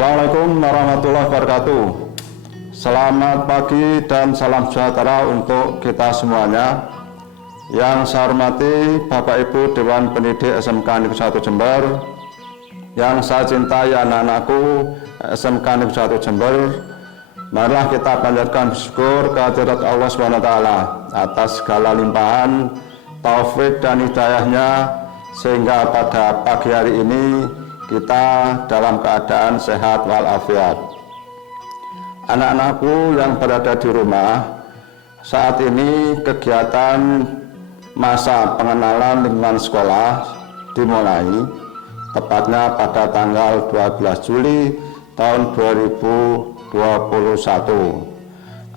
Assalamualaikum warahmatullahi wabarakatuh. Selamat pagi dan salam sejahtera untuk kita semuanya. Yang saya hormati Bapak Ibu Dewan Pendidik SMK Negeri 1 Jember, yang saya cintai anak-anakku SMK Negeri 1 Jember. Marilah kita panjatkan syukur kehadirat Allah SWT atas segala limpahan taufik dan hidayahnya, sehingga pada pagi hari ini kita dalam keadaan sehat walafiat. Anak-anakku yang berada di rumah, saat ini kegiatan masa pengenalan lingkungan sekolah dimulai, tepatnya pada tanggal 12 Juli tahun 2021.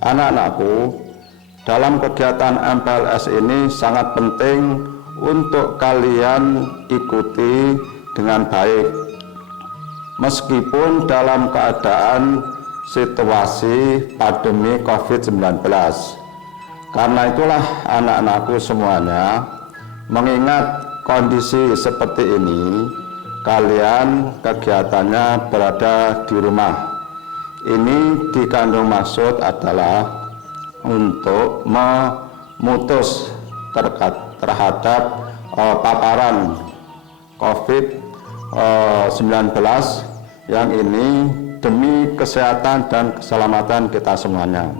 Anak-anakku, dalam kegiatan MPLS ini sangat penting untuk kalian ikuti dengan baik, meskipun dalam keadaan situasi pandemi COVID-19. Karena itulah anak-anakku semuanya, mengingat kondisi seperti ini, kalian kegiatannya berada di rumah. Ini dikandung maksud adalah untuk memutus terhadap paparan COVID-19 yang ini demi kesehatan dan keselamatan kita semuanya.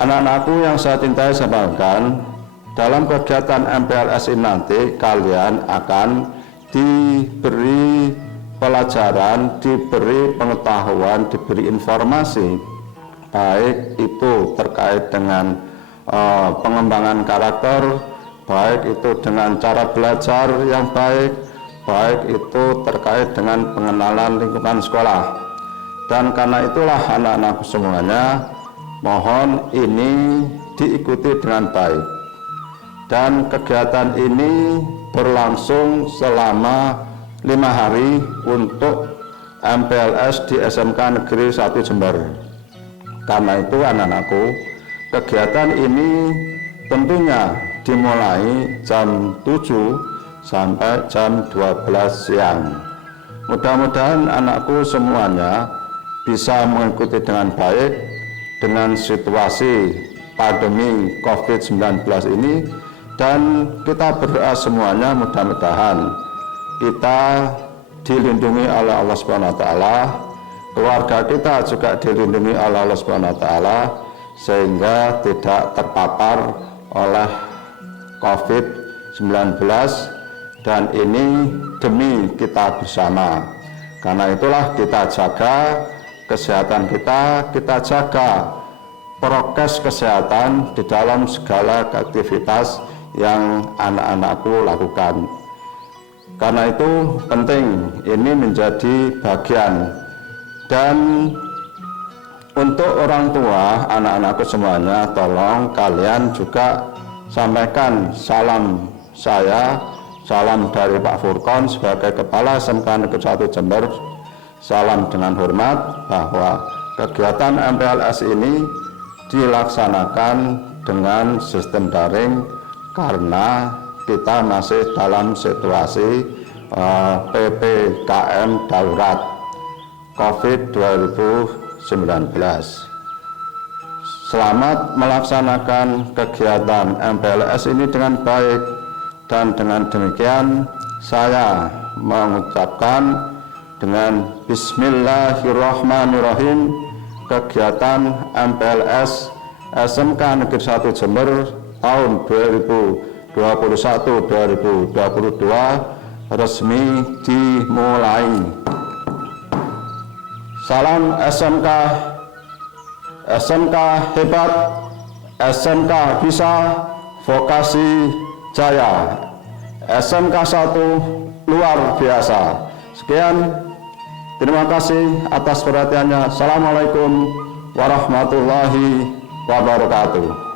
Anak-anakku yang saya cintai, saya banggakan, dalam kegiatan MPLS ini nanti kalian akan diberi pelajaran, diberi pengetahuan, diberi informasi, baik itu terkait dengan pengembangan karakter, baik itu dengan cara belajar yang baik, baik itu terkait dengan pengenalan lingkungan sekolah. Dan karena itulah anak-anakku semuanya, mohon ini diikuti dengan baik. Dan kegiatan ini berlangsung selama 5 hari untuk MPLS di SMK Negeri 1 Jember. Karena itu anak-anakku, kegiatan ini tentunya dimulai jam 7 sampai jam 12 siang. Mudah-mudahan anakku semuanya bisa mengikuti dengan baik dengan situasi pandemi COVID-19 ini, dan kita berdoa semuanya mudah-mudahan kita dilindungi oleh Allah SWT, keluarga kita juga dilindungi oleh Allah SWT, sehingga tidak terpapar oleh COVID-19, dan ini demi kita bersama. Karena itulah kita jaga kesehatan kita jaga prokes kesehatan di dalam segala aktivitas yang anak-anakku lakukan. Karena itu penting, ini menjadi bagian. Dan untuk orang tua anak-anakku semuanya, tolong kalian juga sampaikan salam saya, salam dari Pak Furkon sebagai Kepala SMK Negeri 1 Jember. Salam dengan hormat bahwa kegiatan MPLS ini dilaksanakan dengan sistem daring karena kita masih dalam situasi PPKM darurat COVID-19. Selamat melaksanakan kegiatan MPLS ini dengan baik, dan dengan demikian saya mengucapkan dengan Bismillahirrahmanirrahim, kegiatan MPLS SMK Negeri 1 Jember tahun 2021-2022 resmi dimulai. Salam SMK, SMK hebat, SMK bisa, vokasi jaya, SMK 1 luar biasa. Sekian, terima kasih atas perhatiannya. Assalamualaikum warahmatullahi wabarakatuh.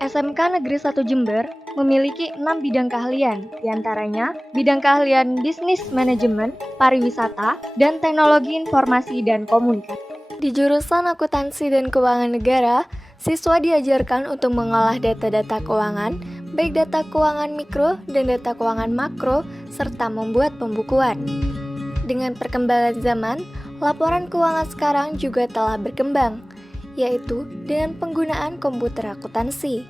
SMK Negeri 1 Jember memiliki 6 bidang keahlian, diantaranya bidang keahlian bisnis manajemen, pariwisata, dan teknologi informasi dan komunikasi. Di jurusan akuntansi dan keuangan negara, siswa diajarkan untuk mengolah data-data keuangan, baik data keuangan mikro dan data keuangan makro, serta membuat pembukuan. Dengan perkembangan zaman, laporan keuangan sekarang juga telah berkembang, yaitu dengan penggunaan komputer akuntansi.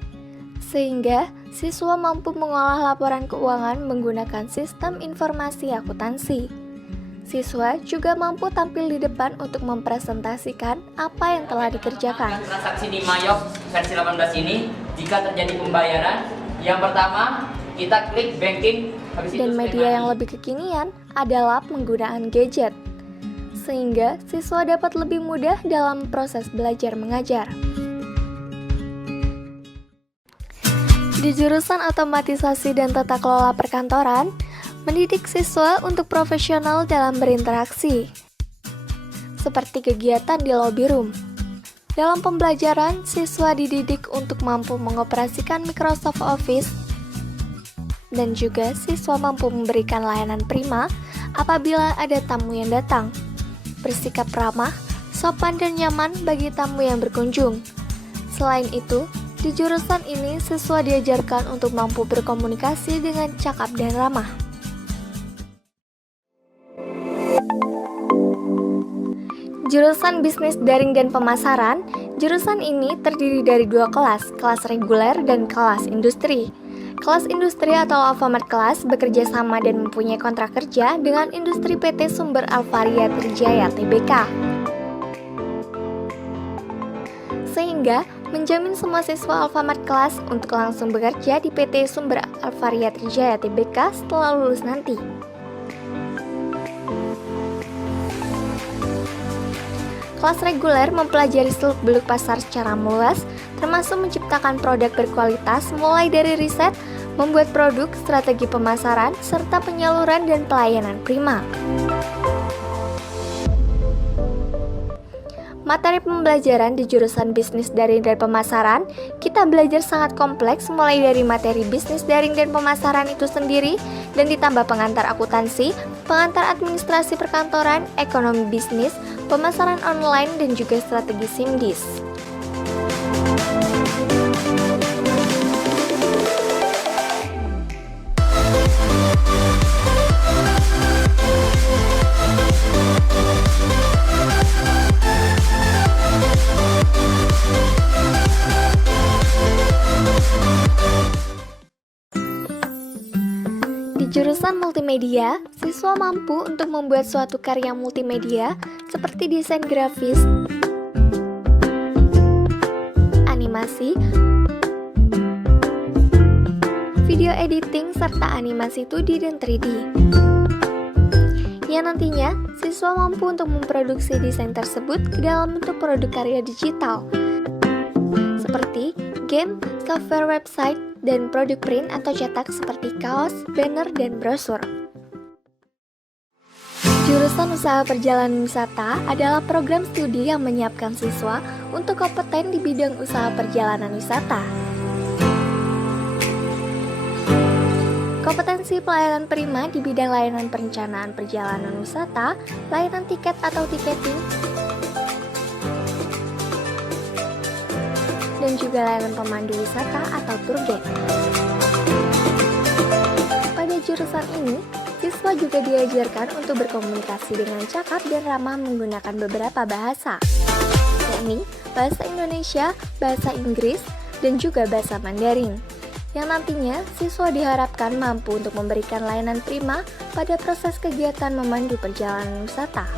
Sehingga siswa mampu mengolah laporan keuangan menggunakan sistem informasi akuntansi. Siswa juga mampu tampil di depan untuk mempresentasikan apa yang telah dikerjakan. Transaksi di Mayok versi 18 ini, jika terjadi pembayaran, yang pertama kita klik banking. Dan media yang lebih kekinian adalah penggunaan gadget, sehingga siswa dapat lebih mudah dalam proses belajar mengajar. Di jurusan otomatisasi dan tata kelola perkantoran, mendidik siswa untuk profesional dalam berinteraksi, seperti kegiatan di lobby room. Dalam pembelajaran, siswa dididik untuk mampu mengoperasikan Microsoft Office, dan juga siswa mampu memberikan layanan prima apabila ada tamu yang datang, bersikap ramah, sopan dan nyaman bagi tamu yang berkunjung. Selain itu, di jurusan ini siswa diajarkan untuk mampu berkomunikasi dengan cakap dan ramah. Jurusan Bisnis Daring dan Pemasaran, jurusan ini terdiri dari 2 kelas, kelas reguler dan kelas industri. Kelas industri atau Alfamart Kelas bekerja sama dan mempunyai kontrak kerja dengan industri PT Sumber Alvaria Trijaya Tbk. Sehingga menjamin semua siswa Alfamart Kelas untuk langsung bekerja di PT Sumber Alvaria Trijaya Tbk setelah lulus nanti. Kelas reguler mempelajari seluk-beluk pasar secara meluas, termasuk menciptakan produk berkualitas mulai dari riset, membuat produk, strategi pemasaran, serta penyaluran dan pelayanan prima. Materi pembelajaran di jurusan Bisnis Daring dan Pemasaran, kita belajar sangat kompleks mulai dari materi bisnis daring dan pemasaran itu sendiri, dan ditambah pengantar akuntansi, pengantar administrasi perkantoran, ekonomi bisnis, pemasaran online, dan juga strategi SIMDIS. Jurusan multimedia, siswa mampu untuk membuat suatu karya multimedia seperti desain grafis, animasi, video editing, serta animasi 2D dan 3D. Yang nantinya, siswa mampu untuk memproduksi desain tersebut ke dalam bentuk produk karya digital, seperti game, software website, dan produk print atau cetak seperti kaos, banner, dan brosur. Jurusan Usaha Perjalanan Wisata adalah program studi yang menyiapkan siswa untuk kompeten di bidang usaha perjalanan wisata. Kompetensi pelayanan prima di bidang layanan perencanaan perjalanan wisata, layanan tiket atau tiketing, dan juga layanan pemandu wisata atau tour guide. Pada jurusan ini, siswa juga diajarkan untuk berkomunikasi dengan cakap dan ramah menggunakan beberapa bahasa, yakni bahasa Indonesia, bahasa Inggris, dan juga bahasa Mandarin. Yang nantinya, siswa diharapkan mampu untuk memberikan layanan prima pada proses kegiatan memandu perjalanan wisata.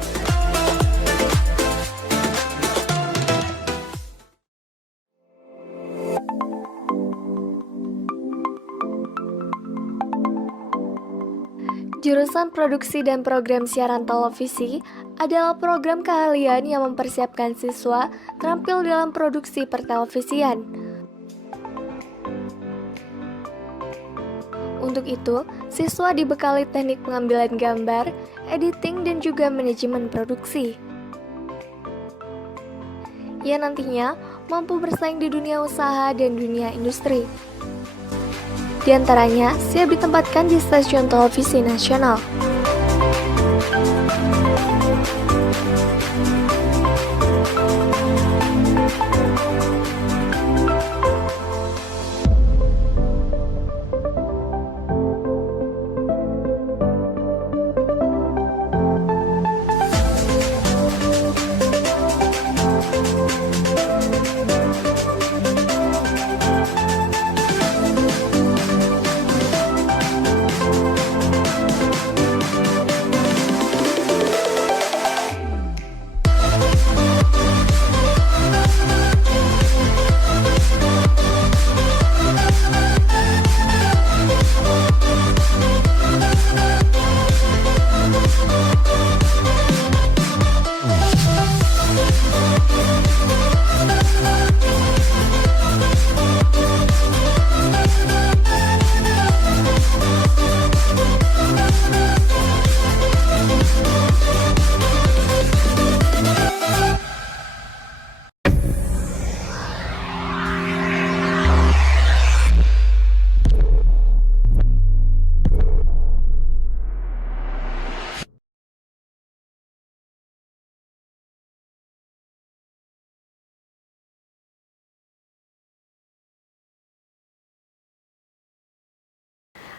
Jurusan Produksi dan Program Siaran Televisi adalah program keahlian yang mempersiapkan siswa terampil dalam produksi pertelevisian. Untuk itu, siswa dibekali teknik pengambilan gambar, editing, dan juga manajemen produksi. Ia nantinya mampu bersaing di dunia usaha dan dunia industri, diantaranya siap ditempatkan di stasiun televisi nasional.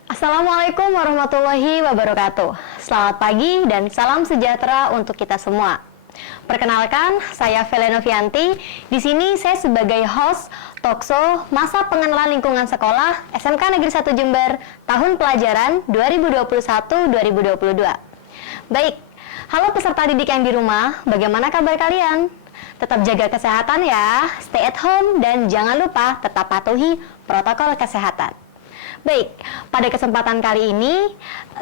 Assalamualaikum warahmatullahi wabarakatuh. Selamat pagi dan salam sejahtera untuk kita semua. Perkenalkan, saya Vela Novianti. Di sini saya sebagai host talkshow Masa Pengenalan Lingkungan Sekolah SMK Negeri 1 Jember tahun pelajaran 2021-2022. Baik, halo peserta didik yang di rumah, bagaimana kabar kalian? Tetap jaga kesehatan ya, stay at home dan jangan lupa tetap patuhi protokol kesehatan. Baik, pada kesempatan kali ini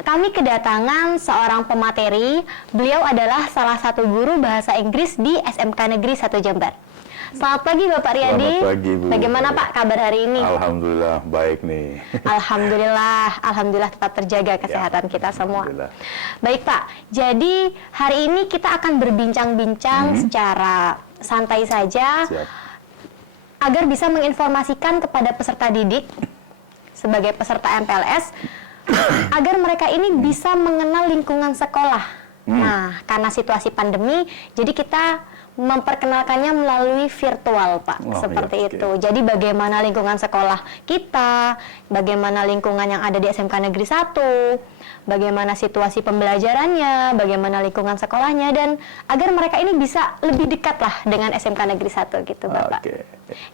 kami kedatangan seorang pemateri. Beliau adalah salah satu guru bahasa Inggris di SMK Negeri 1 Jember. Selamat pagi Bapak Riyadi. Selamat pagi Bu. Bagaimana Pak kabar hari ini? Alhamdulillah baik nih. Alhamdulillah tetap terjaga kesehatan kita semua. Alhamdulillah. Baik Pak, jadi hari ini kita akan berbincang-bincang secara santai saja. Siap. Agar bisa menginformasikan kepada peserta didik sebagai peserta MPLS agar mereka ini bisa mengenal lingkungan sekolah. Nah, karena situasi pandemi, jadi kita memperkenalkannya melalui virtual, Pak. Seperti iya, itu. Jadi bagaimana lingkungan sekolah kita, bagaimana lingkungan yang ada di SMK Negeri 1, bagaimana situasi pembelajarannya, bagaimana lingkungan sekolahnya, dan agar mereka ini bisa lebih dekat lah dengan SMK Negeri 1 gitu, Bapak.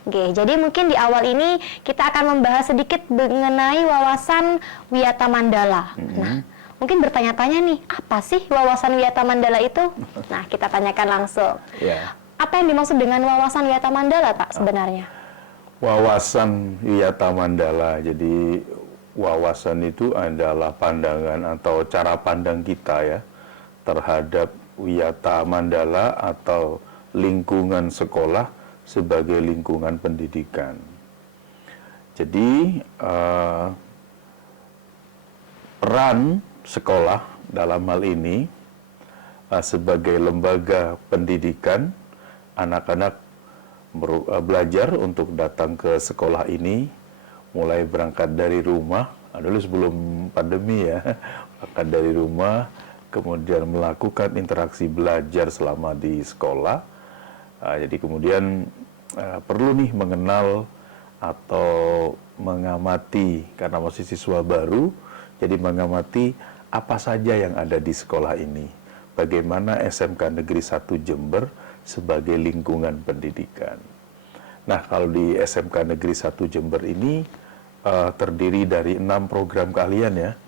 Oke, jadi mungkin di awal ini kita akan membahas sedikit mengenai wawasan Wiyata Mandala. Nah, mungkin bertanya-tanya nih, apa sih wawasan Wiyata Mandala itu? Nah, kita tanyakan langsung. Ya. Apa yang dimaksud dengan wawasan Wiyata Mandala, Pak, sebenarnya? Wawasan Wiyata Mandala. Jadi wawasan itu adalah pandangan atau cara pandang kita ya terhadap Wiyata Mandala atau lingkungan sekolah sebagai lingkungan pendidikan. Jadi peran sekolah dalam hal ini sebagai lembaga pendidikan, anak-anak belajar untuk datang ke sekolah ini, mulai berangkat dari rumah, dulu sebelum pandemi ya, berangkat dari rumah, kemudian melakukan interaksi belajar selama di sekolah. Jadi kemudian perlu nih mengenal atau mengamati, karena masih siswa baru, jadi mengamati apa saja yang ada di sekolah ini. Bagaimana SMK Negeri 1 Jember sebagai lingkungan pendidikan. Nah, kalau di SMK Negeri 1 Jember ini terdiri dari 6 program keahlian ya.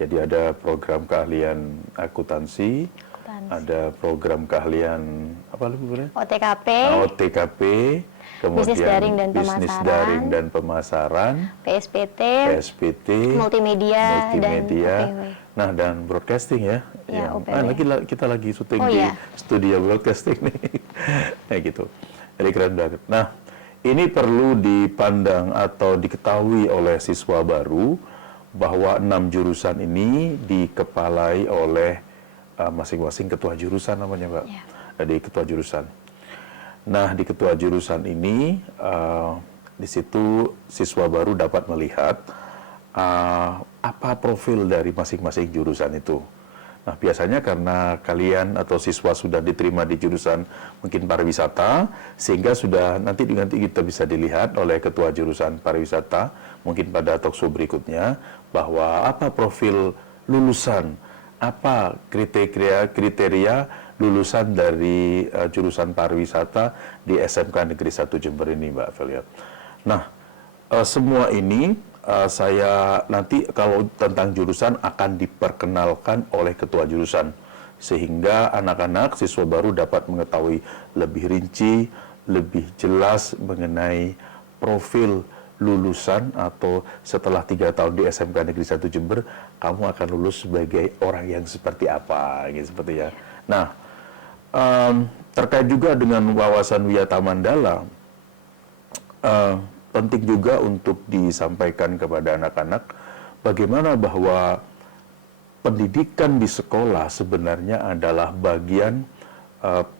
Jadi ada program keahlian akuntansi, ada program keahlian apa lagi boleh? OTKP, kemudian bisnis daring dan pemasaran, PSPT, multimedia dan OPW. Nah, dan broadcasting ya. Kita lagi syuting di studio broadcasting nih. Kayak gitu. Jadi keren banget. Nah, ini perlu dipandang atau diketahui oleh siswa baru bahwa 6 jurusan ini dikepalai oleh masing-masing ketua jurusan namanya, Mbak. Jadi ketua jurusan. Nah, di ketua jurusan ini di situ siswa baru dapat melihat apa profil dari masing-masing jurusan itu. Nah, biasanya karena kalian atau siswa sudah diterima di jurusan mungkin pariwisata, sehingga sudah nanti kita bisa dilihat oleh ketua jurusan pariwisata, mungkin pada talkshow berikutnya, bahwa apa profil lulusan, apa kriteria lulusan dari jurusan pariwisata di SMK Negeri 1 Jember ini, Mbak Velia. Nah, semua ini saya nanti kalau tentang jurusan akan diperkenalkan oleh ketua jurusan, sehingga anak-anak siswa baru dapat mengetahui lebih rinci, lebih jelas mengenai profil lulusan, atau setelah 3 tahun di SMK Negeri 1 Jember, kamu akan lulus sebagai orang yang seperti apa, gitu seperti ya. Nah, terkait juga dengan wawasan Wiyata Mandala, penting juga untuk disampaikan kepada anak-anak bagaimana bahwa pendidikan di sekolah sebenarnya adalah bagian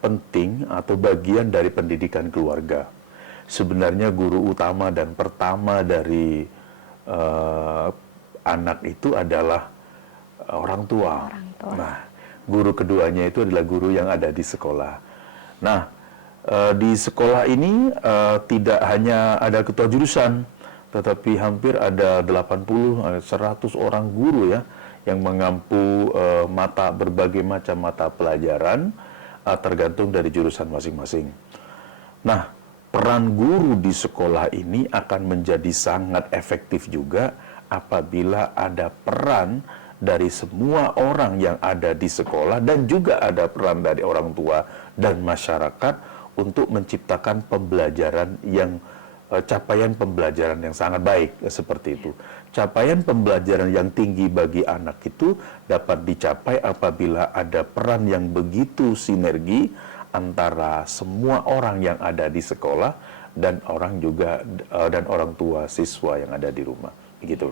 penting atau bagian dari pendidikan keluarga. Sebenarnya guru utama dan pertama dari anak itu adalah orang tua. Nah, guru keduanya itu adalah guru yang ada di sekolah. Nah, di sekolah ini tidak hanya ada ketua jurusan, tetapi hampir ada 100 orang guru ya yang mengampu berbagai macam mata pelajaran tergantung dari jurusan masing-masing. Nah, peran guru di sekolah ini akan menjadi sangat efektif juga apabila ada peran dari semua orang yang ada di sekolah, dan juga ada peran dari orang tua dan masyarakat untuk menciptakan pembelajaran yang capaian pembelajaran yang sangat baik, seperti itu. Capaian pembelajaran yang tinggi bagi anak itu dapat dicapai apabila ada peran yang begitu sinergi antara semua orang yang ada di sekolah dan orang tua siswa yang ada di rumah, begitu.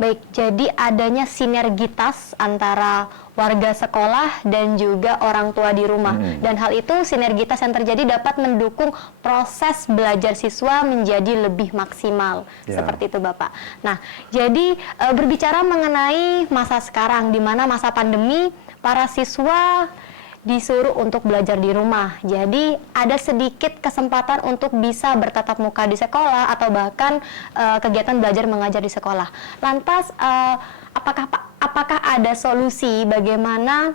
Baik, jadi adanya sinergitas antara warga sekolah dan juga orang tua di rumah. Dan hal itu, sinergitas yang terjadi dapat mendukung proses belajar siswa menjadi lebih maksimal. Seperti itu, Bapak. Nah, jadi berbicara mengenai masa sekarang, di mana masa pandemi, para siswa disuruh untuk belajar di rumah. Jadi ada sedikit kesempatan untuk bisa bertatap muka di sekolah atau bahkan kegiatan belajar mengajar di sekolah. Lantas apakah ada solusi bagaimana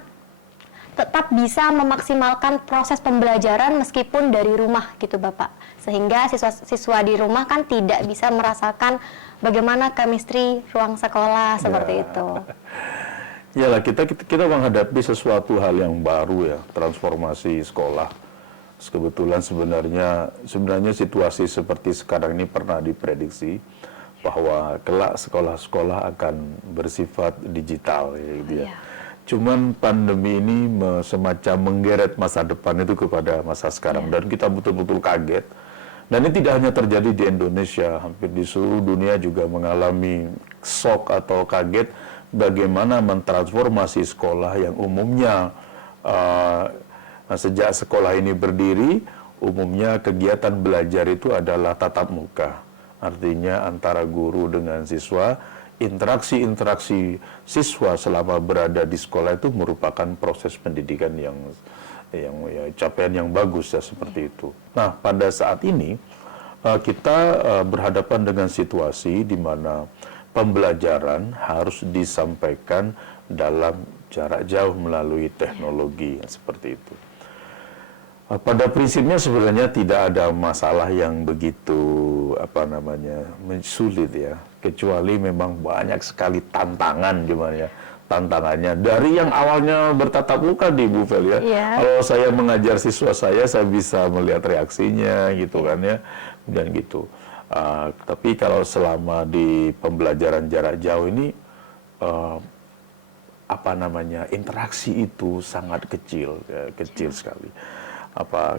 tetap bisa memaksimalkan proses pembelajaran meskipun dari rumah gitu, Bapak? Sehingga siswa di rumah kan tidak bisa merasakan bagaimana chemistry ruang sekolah seperti itu. Yalah, kita menghadapi sesuatu hal yang baru ya, transformasi sekolah. Kebetulan sebenarnya situasi seperti sekarang ini pernah diprediksi bahwa kelak sekolah-sekolah akan bersifat digital ya, gitu ya. Cuman pandemi ini semacam menggeret masa depan itu kepada masa sekarang, dan kita betul-betul kaget. Dan ini tidak hanya terjadi di Indonesia, hampir di seluruh dunia juga mengalami shock atau kaget bagaimana mentransformasi sekolah yang umumnya sejak sekolah ini berdiri, umumnya kegiatan belajar itu adalah tatap muka. Artinya antara guru dengan siswa, interaksi siswa selama berada di sekolah itu merupakan proses pendidikan yang capaian yang bagus ya, seperti itu. Nah, pada saat ini kita berhadapan dengan situasi di mana pembelajaran harus disampaikan dalam jarak jauh melalui teknologi seperti itu. Pada prinsipnya sebenarnya tidak ada masalah yang begitu sulit ya, kecuali memang banyak sekali tantangan tantangannya. Dari yang awalnya bertatap muka di Bu Velia, kalau saya mengajar siswa saya bisa melihat reaksinya gitu kan ya, dan gitu. Tapi kalau selama di pembelajaran jarak jauh ini interaksi itu sangat kecil sekali.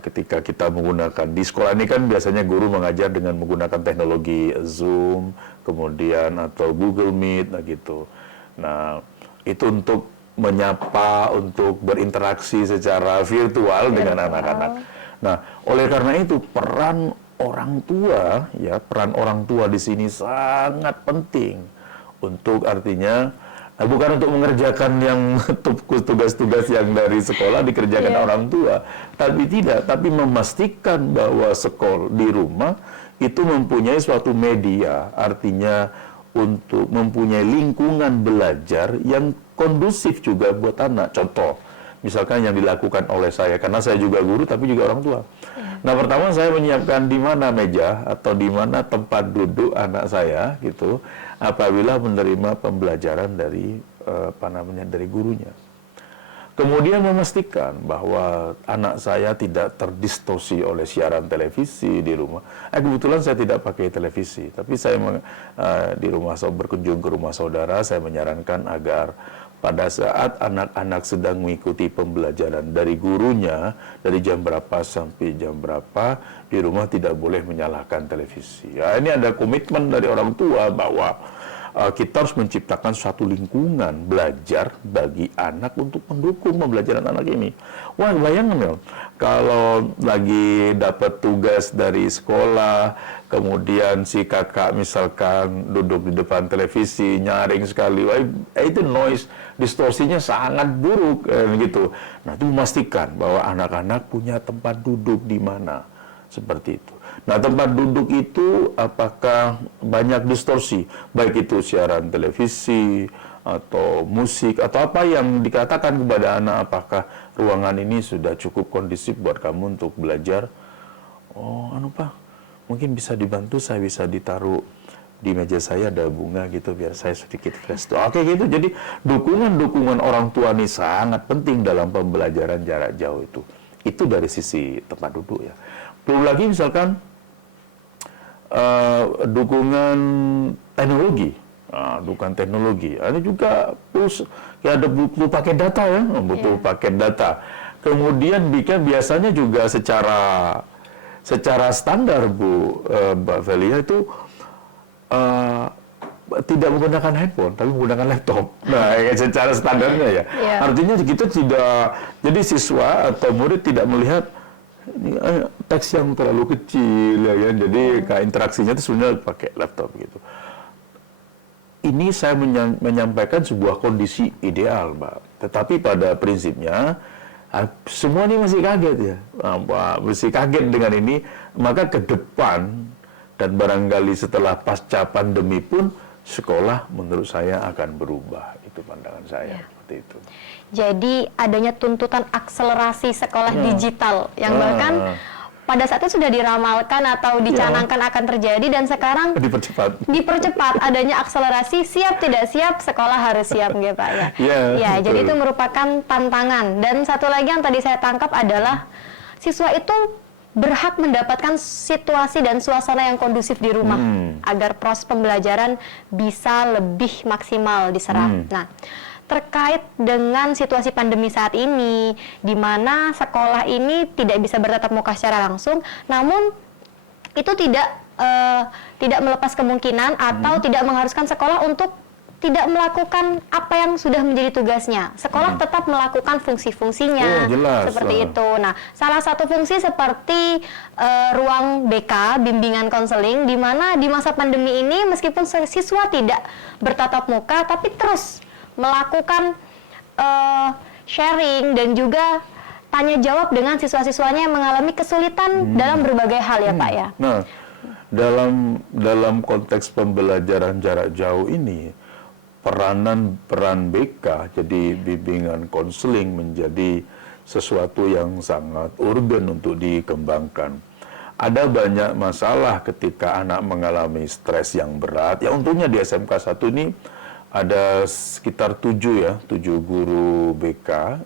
Ketika kita menggunakan di sekolah ini kan biasanya guru mengajar dengan menggunakan teknologi Zoom, kemudian atau Google Meet gitu. Nah, itu untuk menyapa, untuk berinteraksi secara virtual dengan anak-anak. Nah, oleh karena itu peran orang tua di sini sangat penting untuk artinya bukan untuk mengerjakan yang tugas-tugas yang dari sekolah dikerjakan orang tua, tapi memastikan bahwa sekolah di rumah itu mempunyai suatu media, artinya untuk mempunyai lingkungan belajar yang kondusif juga buat anak. Contoh, misalkan yang dilakukan oleh saya, karena saya juga guru tapi juga orang tua. Nah, pertama saya menyiapkan di mana meja atau di mana tempat duduk anak saya gitu apabila menerima pembelajaran dari dari gurunya. Kemudian memastikan bahwa anak saya tidak terdistorsi oleh siaran televisi di rumah. Kebetulan saya tidak pakai televisi, tapi saya di rumah berkunjung ke rumah saudara, saya menyarankan agar pada saat anak-anak sedang mengikuti pembelajaran dari gurunya, dari jam berapa sampai jam berapa, di rumah tidak boleh menyalakan televisi. Ya, ini ada komitmen dari orang tua bahwa kita harus menciptakan suatu lingkungan belajar bagi anak untuk mendukung pembelajaran anak ini. Wah, bayangkan ya, kalau lagi dapat tugas dari sekolah, kemudian si kakak misalkan duduk di depan televisi, nyaring sekali, wah, itu noise, distorsinya sangat buruk gitu. Nah, itu memastikan bahwa anak-anak punya tempat duduk di mana, seperti itu. Nah, tempat duduk itu apakah banyak distorsi, baik itu siaran televisi atau musik atau apa yang dikatakan kepada anak, apakah ruangan ini sudah cukup kondisif buat kamu untuk belajar? Oh, Pak, mungkin bisa dibantu, saya bisa ditaruh di meja saya ada bunga gitu biar saya sedikit fresh. Oke gitu. Jadi dukungan orang tua ini sangat penting dalam pembelajaran jarak jauh itu. Itu dari sisi tempat duduk ya. Belum lagi misalkan dukungan teknologi. Dukungan teknologi. Ini juga ada butuh paket data ya, butuh paket data. Kemudian biasanya juga secara standar Mbak Velia itu tidak menggunakan handphone, tapi menggunakan laptop. Nah, secara standarnya ya. Artinya kita tidak, jadi siswa atau murid tidak melihat teks yang terlalu kecil ya, jadi interaksinya itu sebenarnya pakai laptop gitu. Ini saya menyampaikan sebuah kondisi ideal, Mbak. Tetapi pada prinsipnya semua ini masih kaget ya, masih kaget dengan ini. Maka ke depan dan barangkali setelah pasca pandemi pun sekolah menurut saya akan berubah. Itu pandangan saya seperti itu. Jadi adanya tuntutan akselerasi sekolah digital yang bahkan pada saat itu sudah diramalkan atau dicanangkan akan terjadi dan sekarang dipercepat adanya akselerasi, siap tidak siap sekolah harus siap gitu Pak ya. Ya, jadi itu merupakan tantangan. Dan satu lagi yang tadi saya tangkap adalah siswa itu berhak mendapatkan situasi dan suasana yang kondusif di rumah agar proses pembelajaran bisa lebih maksimal diserap. Nah, terkait dengan situasi pandemi saat ini, di mana sekolah ini tidak bisa bertatap muka secara langsung, namun itu tidak melepas kemungkinan atau tidak mengharuskan sekolah untuk tidak melakukan apa yang sudah menjadi tugasnya. Sekolah tetap melakukan fungsi-fungsinya seperti itu. Nah, salah satu fungsi seperti ruang BK, bimbingan konseling, di mana di masa pandemi ini meskipun siswa tidak bertatap muka, tapi terus melakukan sharing dan juga tanya jawab dengan siswa-siswanya yang mengalami kesulitan dalam berbagai hal ya Pak ya. Nah, dalam konteks pembelajaran jarak jauh ini, peran BK, jadi bimbingan konseling menjadi sesuatu yang sangat urgen untuk dikembangkan. Ada banyak masalah ketika anak mengalami stres yang berat. Ya untungnya di SMK 1 ini ada sekitar 7 guru BK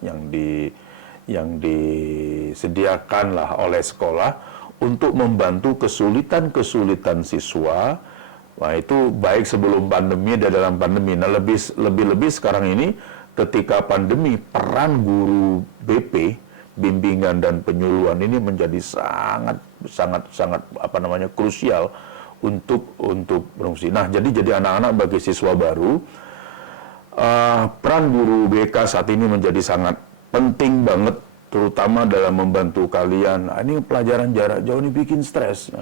yang disediakan lah oleh sekolah untuk membantu kesulitan siswa. Nah, itu baik sebelum pandemi dan dalam pandemi. Nah, lebih sekarang ini ketika pandemi, peran guru BP, bimbingan dan penyuluhan ini menjadi sangat krusial untuk berfungsi. Nah, jadi anak-anak bagi siswa baru, peran guru BK saat ini menjadi sangat penting banget, terutama dalam membantu kalian. Ini pelajaran jarak jauh ini bikin stres,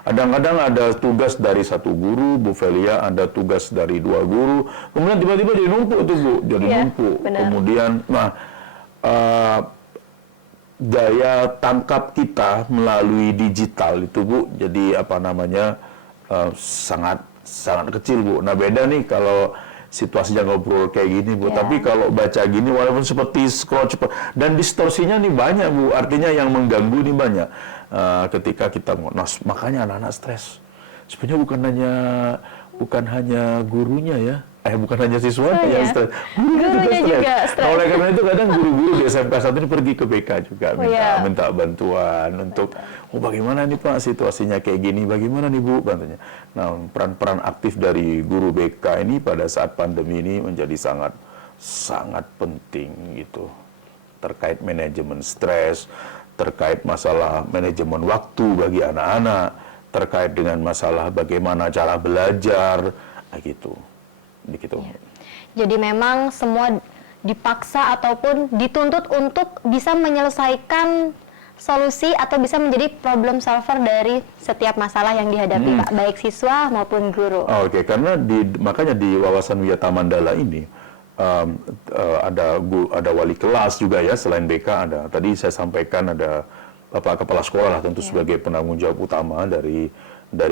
Kadang-kadang ada tugas dari satu guru, Bu Velia, ada tugas dari 2 guru, kemudian tiba-tiba jadi numpuk tuh Bu, jadi Iya, numpuk. benar. Kemudian, daya tangkap kita melalui digital itu Bu, jadi sangat sangat kecil Bu. Nah beda nih kalau situasinya ngobrol kayak gini Bu. Ya. Tapi kalau baca gini walaupun seperti scroll cepat dan distorsinya nih banyak Bu. Artinya yang mengganggu nih banyak. Ketika kita makanya anak-anak stres. Sebenarnya bukan hanya gurunya ya. Bukan hanya siswanya yang stres. Gurunya juga stres. Nah, oleh karena itu kadang guru-guru di SMK 1 ini pergi ke BK juga minta bantuan untuk bagaimana nih Pak situasinya kayak gini, bagaimana nih Bu katanya. Nah, peran-peran aktif dari guru BK ini pada saat pandemi ini menjadi sangat penting gitu. Terkait manajemen stres, terkait masalah manajemen waktu bagi anak-anak, terkait dengan masalah bagaimana cara belajar, gitu. Begitu. Jadi memang semua dipaksa ataupun dituntut untuk bisa menyelesaikan solusi atau bisa menjadi problem solver dari setiap masalah yang dihadapi Pak, baik siswa maupun guru. Oke, karena makanya di wawasan Wiyata Mandala ini ada wali kelas juga ya, selain BK ada. Tadi saya sampaikan ada Bapak Kepala Sekolah lah tentu sebagai penanggung jawab utama dari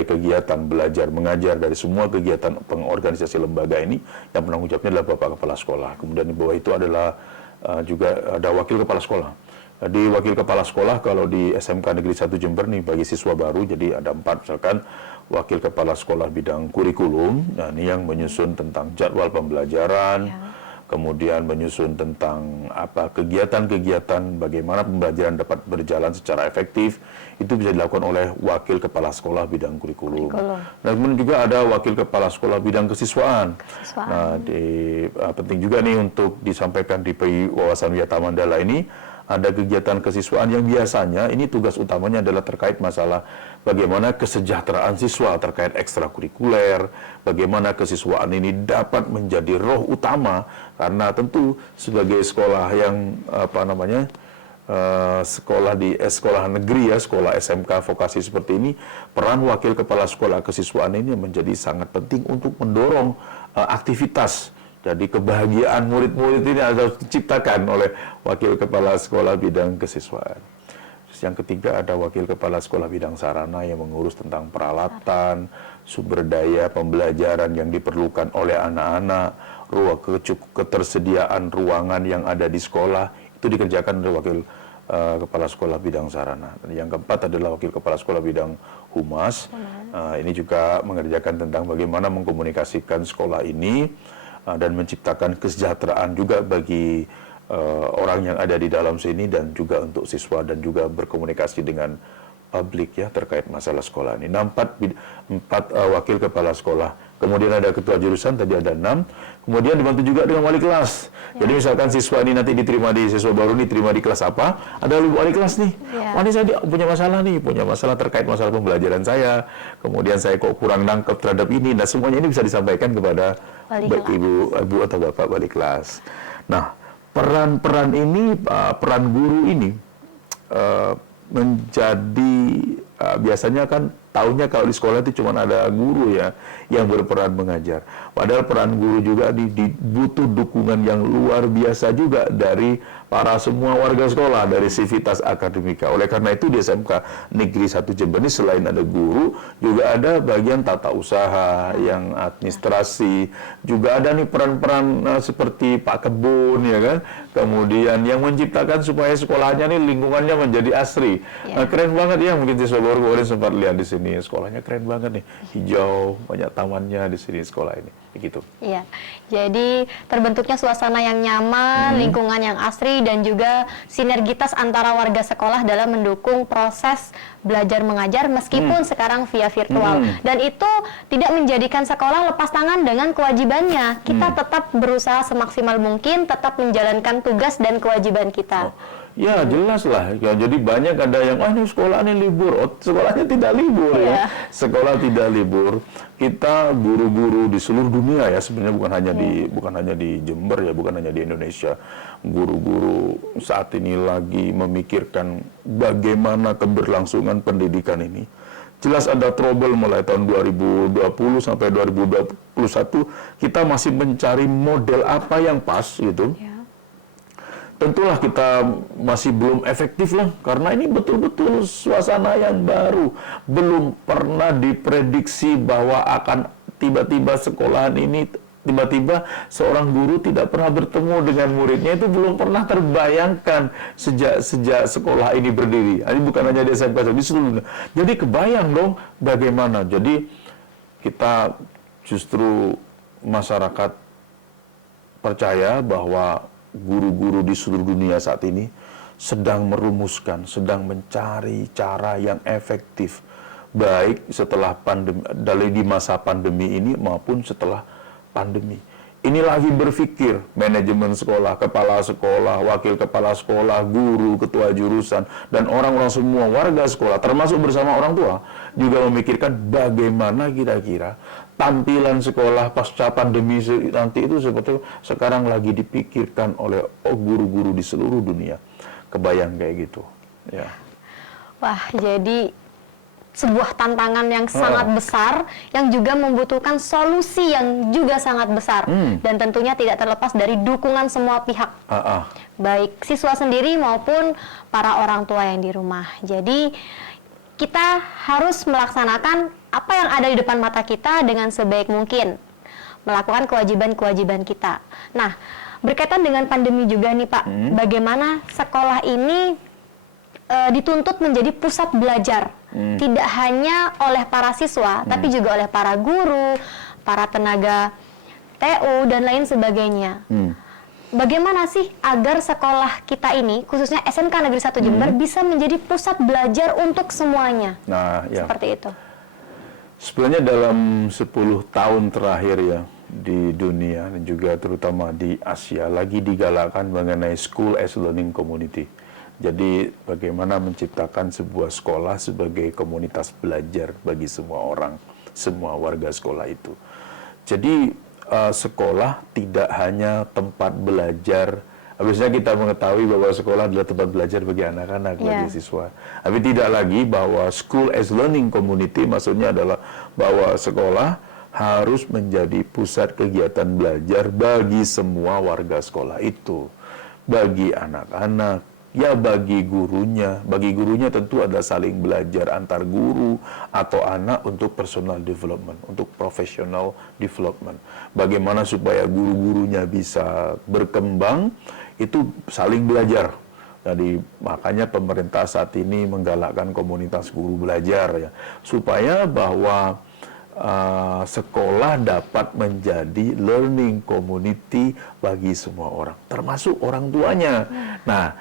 kegiatan belajar mengajar, dari semua kegiatan pengorganisasi lembaga ini, yang penanggung jawabnya adalah Bapak Kepala Sekolah. Kemudian di bawah itu adalah juga ada Wakil Kepala Sekolah. Di Wakil Kepala Sekolah kalau di SMK Negeri 1 Jember nih bagi siswa baru, jadi ada 4 misalkan Wakil Kepala Sekolah bidang kurikulum, nah ini yang menyusun tentang jadwal pembelajaran, kemudian menyusun tentang kegiatan-kegiatan bagaimana pembelajaran dapat berjalan secara efektif, itu bisa dilakukan oleh Wakil Kepala Sekolah bidang kurikulum. Dan kemudian juga ada Wakil Kepala Sekolah bidang kesiswaan. Nah, penting juga nih untuk disampaikan di PI Wawasan Wiyata Mandala ini, ada kegiatan kesiswaan yang biasanya ini tugas utamanya adalah terkait masalah bagaimana kesejahteraan siswa terkait ekstrakurikuler, bagaimana kesiswaan ini dapat menjadi roh utama, karena tentu sebagai sekolah yang sekolah negeri ya, sekolah SMK vokasi seperti ini, peran Wakil Kepala Sekolah Kesiswaan ini menjadi sangat penting untuk mendorong aktivitas. Jadi kebahagiaan murid-murid ini harus diciptakan oleh Wakil Kepala Sekolah Bidang Kesiswaan. Terus yang ketiga ada Wakil Kepala Sekolah Bidang Sarana yang mengurus tentang peralatan, sumber daya pembelajaran yang diperlukan oleh anak-anak, ketersediaan ruangan yang ada di sekolah, itu dikerjakan oleh Wakil Kepala Sekolah Bidang Sarana. Dan yang keempat adalah Wakil Kepala Sekolah Bidang Humas. Ini juga mengerjakan tentang bagaimana mengkomunikasikan sekolah ini dan menciptakan kesejahteraan juga bagi orang yang ada di dalam sini dan juga untuk siswa dan juga berkomunikasi dengan publik ya terkait masalah sekolah ini. Nah, 4 wakil kepala sekolah. Kemudian ada ketua jurusan, tadi ada 6. Kemudian dibantu juga dengan wali kelas. Jadi misalkan siswa ini nanti diterima siswa baru diterima di kelas apa, ada wali kelas nih. Wali saya punya masalah terkait masalah pembelajaran saya. Kemudian saya kok kurang nangkep terhadap ini. Nah, semuanya ini bisa disampaikan kepada ibu atau bapak wali kelas. Nah, peran ini, peran guru ini menjadi biasanya kan tahunya kalau di sekolah itu cuma ada guru ya yang berperan mengajar. Padahal peran guru juga butuh dukungan yang luar biasa juga dari para semua warga sekolah, dari sivitas akademika. Oleh karena itu di SMK Negeri 1 Jember ini selain ada guru, juga ada bagian tata usaha, yang administrasi, juga ada nih peran-peran seperti Pak Kebun ya kan. Kemudian yang menciptakan supaya sekolahnya nih lingkungannya menjadi asri. Nah, keren banget ya, mungkin siswa baru kemarin sempat lihat di sini, sekolahnya keren banget nih, hijau, banyak tamannya di sini sekolah ini, begitu. Iya, jadi terbentuknya suasana yang nyaman, lingkungan yang asri, dan juga sinergitas antara warga sekolah dalam mendukung proses belajar mengajar meskipun sekarang via virtual. Dan itu tidak menjadikan sekolah lepas tangan dengan kewajibannya. Kita tetap berusaha semaksimal mungkin, tetap menjalankan tugas dan kewajiban kita. Ya jelas lah, ya, jadi banyak ada yang ini sekolah ini libur, sekolahnya tidak libur ya, sekolah tidak libur. Kita guru-guru di seluruh dunia ya, sebenarnya bukan hanya di Jember ya, bukan hanya di Indonesia. Guru-guru saat ini lagi memikirkan bagaimana keberlangsungan pendidikan ini. jelas ada trouble mulai tahun 2020 sampai 2021, kita masih mencari model apa yang pas gitu. Tentulah kita masih belum efektif lah, karena ini betul-betul suasana yang baru. Belum pernah diprediksi bahwa akan tiba-tiba sekolahan ini, tiba-tiba seorang guru tidak pernah bertemu dengan muridnya, itu belum pernah terbayangkan sejak sekolah ini berdiri. Ini bukan hanya di SMK, di seluruh dunia. Jadi kebayang dong bagaimana. Jadi kita justru masyarakat percaya bahwa guru-guru di seluruh dunia saat ini sedang merumuskan, sedang mencari cara yang efektif, baik setelah pandemi, dari di masa pandemi ini maupun setelah pandemi. Ini lagi berpikir manajemen sekolah, kepala sekolah, wakil kepala sekolah, guru, ketua jurusan, dan orang-orang semua warga sekolah, termasuk bersama orang tua, juga memikirkan bagaimana kira-kira tampilan sekolah pasca pandemi nanti itu seperti sekarang lagi dipikirkan oleh guru-guru di seluruh dunia. Kebayang kayak gitu. Ya. Wah, jadi sebuah tantangan yang sangat besar yang juga membutuhkan solusi yang juga sangat besar dan tentunya tidak terlepas dari dukungan semua pihak, baik siswa sendiri maupun para orang tua yang di rumah. Jadi kita harus melaksanakan apa yang ada di depan mata kita dengan sebaik mungkin, melakukan kewajiban-kewajiban kita. Nah, berkaitan dengan pandemi juga nih Pak, bagaimana sekolah ini dituntut menjadi pusat belajar, tidak hanya oleh para siswa, tapi juga oleh para guru, para tenaga TU, dan lain sebagainya. Bagaimana sih agar sekolah kita ini, khususnya SMK Negeri 1 Jember, bisa menjadi pusat belajar untuk semuanya? Nah, ya. Seperti itu. Sebenarnya dalam 10 tahun terakhir ya, di dunia dan juga terutama di Asia, lagi digalakkan mengenai School as Learning Community. Jadi bagaimana menciptakan sebuah sekolah sebagai komunitas belajar bagi semua orang, semua warga sekolah itu. Jadi sekolah tidak hanya tempat belajar. Habisnya kita mengetahui bahwa sekolah adalah tempat belajar bagi anak-anak, bagi siswa. Tapi tidak lagi bahwa School as Learning Community maksudnya adalah bahwa sekolah harus menjadi pusat kegiatan belajar bagi semua warga sekolah itu. Bagi anak-anak, ya bagi gurunya. Bagi gurunya tentu ada saling belajar antar guru atau anak untuk personal development, untuk professional development. Bagaimana supaya guru-gurunya bisa berkembang, itu saling belajar. Jadi makanya pemerintah saat ini menggalakkan komunitas guru belajar ya, supaya bahwa sekolah dapat menjadi learning community bagi semua orang, termasuk orang tuanya. Nah,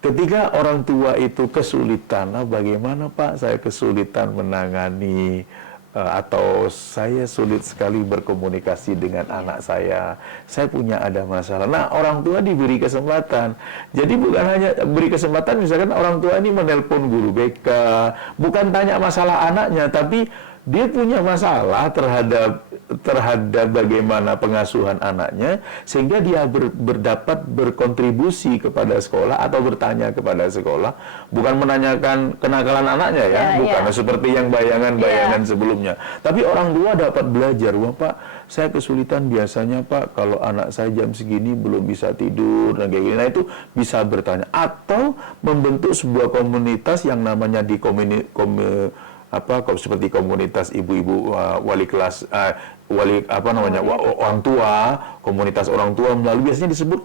ketika orang tua itu kesulitan, bagaimana Pak saya kesulitan menangani atau saya sulit sekali berkomunikasi dengan anak saya punya ada masalah. Nah, orang tua diberi kesempatan. Jadi bukan hanya beri kesempatan, misalkan orang tua ini menelpon guru BK, bukan tanya masalah anaknya, tapi dia punya masalah terhadap bagaimana pengasuhan anaknya, sehingga dia berdapat berkontribusi kepada sekolah atau bertanya kepada sekolah, bukan menanyakan kenakalan anaknya ya, bukan seperti yang bayangan-bayangan sebelumnya. Tapi orang tua dapat belajar, wah Pak, saya kesulitan biasanya Pak, kalau anak saya jam segini belum bisa tidur dan kayak gini. Nah, itu bisa bertanya atau membentuk sebuah komunitas yang namanya seperti komunitas ibu-ibu wali kelas, orang tua, komunitas orang tua, melalui biasanya disebut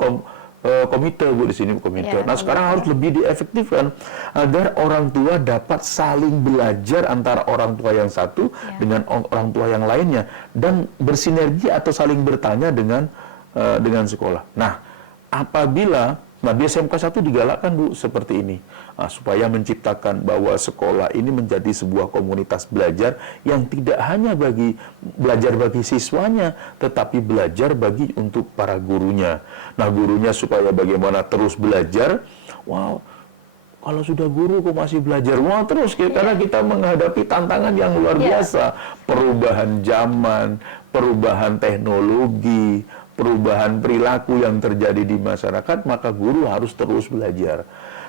komite Bu di sini komite. Nah, sekarang harus lebih diefektifkan agar orang tua dapat saling belajar antara orang tua yang satu dengan orang tua yang lainnya dan bersinergi atau saling bertanya dengan sekolah. Nah, apabila di SMK 1 digalakkan Bu seperti ini, supaya menciptakan bahwa sekolah ini menjadi sebuah komunitas belajar yang tidak hanya belajar bagi siswanya, tetapi belajar untuk para gurunya. Nah, gurunya supaya bagaimana terus belajar. Wow, kalau sudah guru kok masih belajar? Wah, terus karena kita menghadapi tantangan yang luar biasa, perubahan zaman, perubahan teknologi, perubahan perilaku yang terjadi di masyarakat, maka guru harus terus belajar.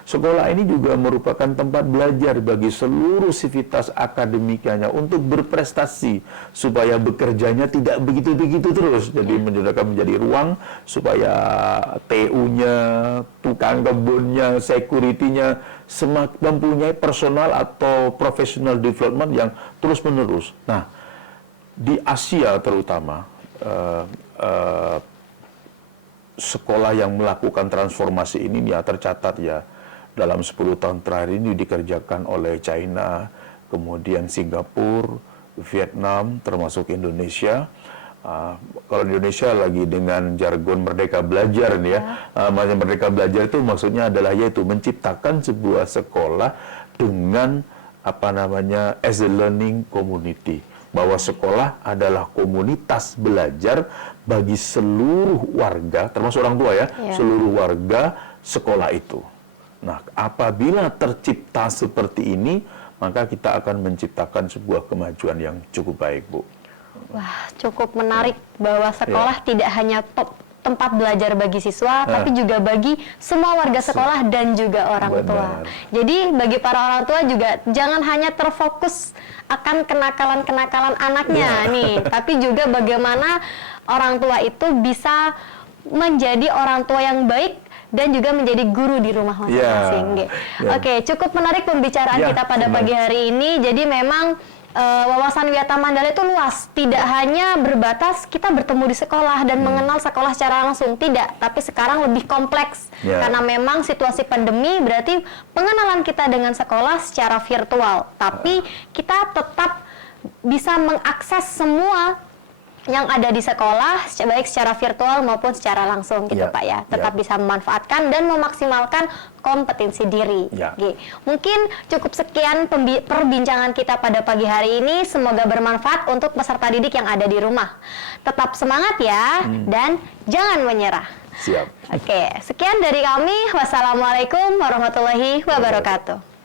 Sekolah ini juga merupakan tempat belajar bagi seluruh sivitas akademikanya untuk berprestasi, supaya bekerjanya tidak begitu-begitu terus. Jadi menjadi ruang supaya TU-nya, tukang kebunnya, security-nya mempunyai personal atau professional development yang terus-menerus. Nah, di Asia terutama, sekolah yang melakukan transformasi ini ya tercatat ya dalam 10 tahun terakhir ini dikerjakan oleh China, kemudian Singapura, Vietnam, termasuk Indonesia. Kalau di Indonesia lagi dengan jargon merdeka belajar nih ya. Merdeka belajar itu maksudnya adalah yaitu menciptakan sebuah sekolah dengan as a learning community. Bahwa sekolah adalah komunitas belajar bagi seluruh warga, termasuk orang tua ya, seluruh warga sekolah itu. Nah, apabila tercipta seperti ini, maka kita akan menciptakan sebuah kemajuan yang cukup baik, Bu. Wah, cukup menarik bahwa sekolah tidak hanya tempat belajar bagi siswa, tapi juga bagi semua warga sekolah dan juga orang tua. Jadi bagi para orang tua juga jangan hanya terfokus akan kenakalan-kenakalan anaknya nih, tapi juga bagaimana orang tua itu bisa menjadi orang tua yang baik dan juga menjadi guru di rumah masing-masing. Oke, cukup menarik pembicaraan kita pada pagi hari ini. Jadi memang wawasan Wiyata Mandala itu luas, tidak hanya berbatas kita bertemu di sekolah dan mengenal sekolah secara langsung, tidak, tapi sekarang lebih kompleks karena memang situasi pandemi berarti pengenalan kita dengan sekolah secara virtual, tapi kita tetap bisa mengakses semua yang ada di sekolah, baik secara virtual maupun secara langsung gitu Pak ya. Tetap bisa memanfaatkan dan memaksimalkan kompetensi diri. Mungkin cukup sekian perbincangan kita pada pagi hari ini. Semoga bermanfaat untuk peserta didik yang ada di rumah. Tetap semangat ya dan jangan menyerah. Siap. Oke, sekian dari kami. Wassalamualaikum warahmatullahi wabarakatuh.